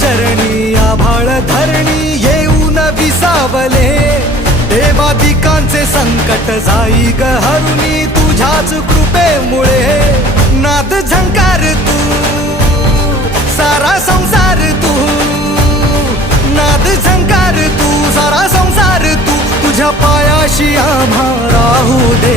चरणी आभाळ धरणी येऊन विसावले देवादिकांचे संकट जाई ग हरुणी तुझ्याच कृपेमुळे नाद झंकार तू सारा संसार तू नाद झंकार तू सारा संसार तू तुझ्या पायाशी आम्हा राहू दे